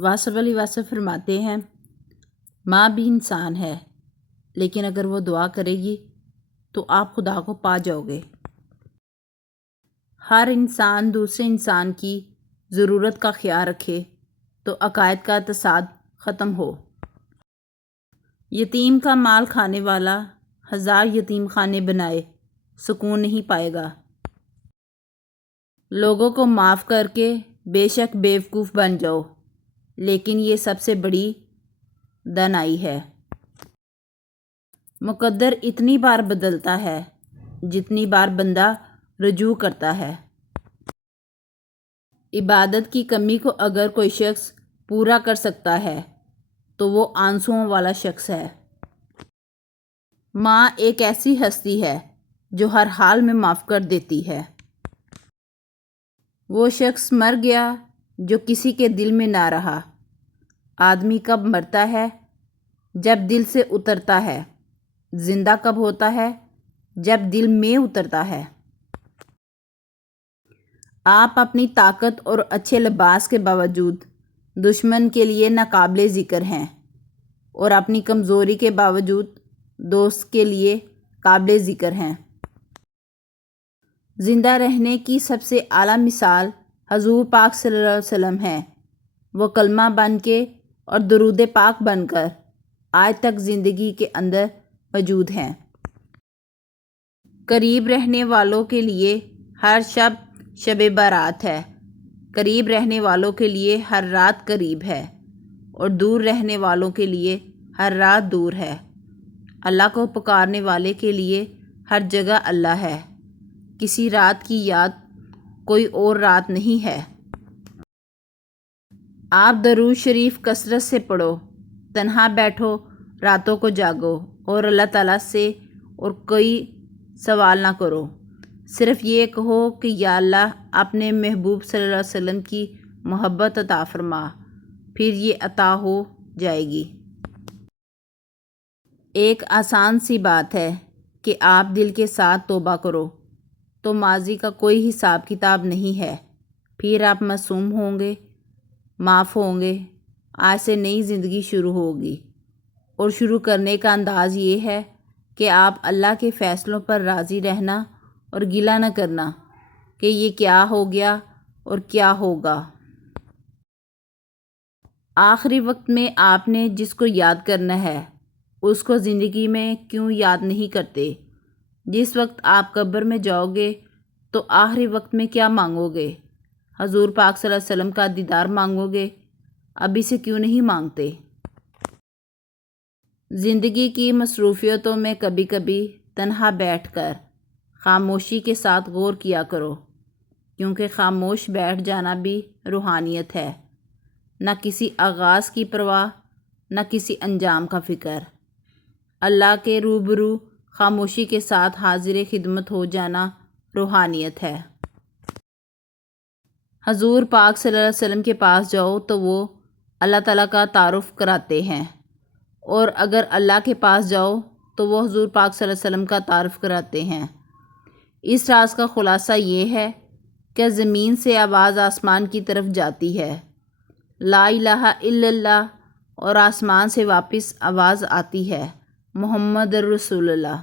واصف علی واصف فرماتے ہیں ماں بھی انسان ہے، لیکن اگر وہ دعا کرے گی تو آپ خدا کو پا جاؤ گے۔ ہر انسان دوسرے انسان کی ضرورت کا خیال رکھے تو عقائد کا تصاد ختم ہو۔ یتیم کا مال کھانے والا 1000 یتیم خانے بنائے سکون نہیں پائے گا۔ لوگوں کو معاف کر کے بے شک بیوقوف بن جاؤ، لیکن یہ سب سے بڑی دانائی ہے۔ مقدر اتنی بار بدلتا ہے جتنی بار بندہ رجوع کرتا ہے۔ عبادت کی کمی کو اگر کوئی شخص پورا کر سکتا ہے تو وہ آنسوؤں والا شخص ہے۔ ماں ایک ایسی ہستی ہے جو ہر حال میں معاف کر دیتی ہے۔ وہ شخص مر گیا جو کسی کے دل میں نہ رہا۔ آدمی کب مرتا ہے؟ جب دل سے اترتا ہے۔ زندہ کب ہوتا ہے؟ جب دل میں اترتا ہے۔ آپ اپنی طاقت اور اچھے لباس کے باوجود دشمن کے لیے ناقابل ذکر ہیں، اور اپنی کمزوری کے باوجود دوست کے لیے قابل ذکر ہیں۔ زندہ رہنے کی سب سے اعلیٰ مثال حضور پاک صلی اللہ علیہ وسلم ہے۔ وہ کلمہ بن کے اور درود پاک بن کر آج تک زندگی کے اندر موجود ہیں۔ قریب رہنے والوں کے لیے ہر شب شب بارات ہے، قریب رہنے والوں کے لیے ہر رات قریب ہے، اور دور رہنے والوں کے لیے ہر رات دور ہے۔ اللہ کو پکارنے والے کے لیے ہر جگہ اللہ ہے۔ کسی رات کی یاد کوئی اور رات نہیں ہے۔ آپ درود شریف کثرت سے پڑھو، تنہا بیٹھو، راتوں کو جاگو، اور اللہ تعالیٰ سے اور کوئی سوال نہ کرو۔ صرف یہ کہو کہ یا اللہ اپنے محبوب صلی اللہ علیہ وسلم کی محبت عطا فرما، پھر یہ عطا ہو جائے گی۔ ایک آسان سی بات ہے کہ آپ دل کے ساتھ توبہ کرو تو ماضی کا کوئی حساب کتاب نہیں ہے، پھر آپ معصوم ہوں گے، معاف ہوں گے۔ آج سے نئی زندگی شروع ہوگی، اور شروع کرنے کا انداز یہ ہے کہ آپ اللہ کے فیصلوں پر راضی رہنا اور گلہ نہ کرنا کہ یہ کیا ہو گیا اور کیا ہوگا۔ آخری وقت میں آپ نے جس کو یاد کرنا ہے اس کو زندگی میں کیوں یاد نہیں کرتے؟ جس وقت آپ قبر میں جاؤ گے تو آخری وقت میں کیا مانگو گے؟ حضور پاک صلی اللہ علیہ وسلم کا دیدار مانگو گے؟ ابھی سے کیوں نہیں مانگتے؟ زندگی کی مصروفیتوں میں کبھی کبھی تنہا بیٹھ کر خاموشی کے ساتھ غور کیا کرو، کیونکہ خاموش بیٹھ جانا بھی روحانیت ہے۔ نہ کسی آغاز کی پرواہ، نہ کسی انجام کا فکر۔ اللہ کے روبرو خاموشی کے ساتھ حاضر خدمت ہو جانا روحانیت ہے۔ حضور پاک صلی اللہ علیہ وسلم کے پاس جاؤ تو وہ اللہ تعالیٰ کا تعارف کراتے ہیں، اور اگر اللہ کے پاس جاؤ تو وہ حضور پاک صلی اللہ علیہ وسلم کا تعارف کراتے ہیں۔ اس راز کا خلاصہ یہ ہے کہ زمین سے آواز آسمان کی طرف جاتی ہے، لا الہ الا اللہ، اور آسمان سے واپس آواز آتی ہے، محمد رسول اللہ۔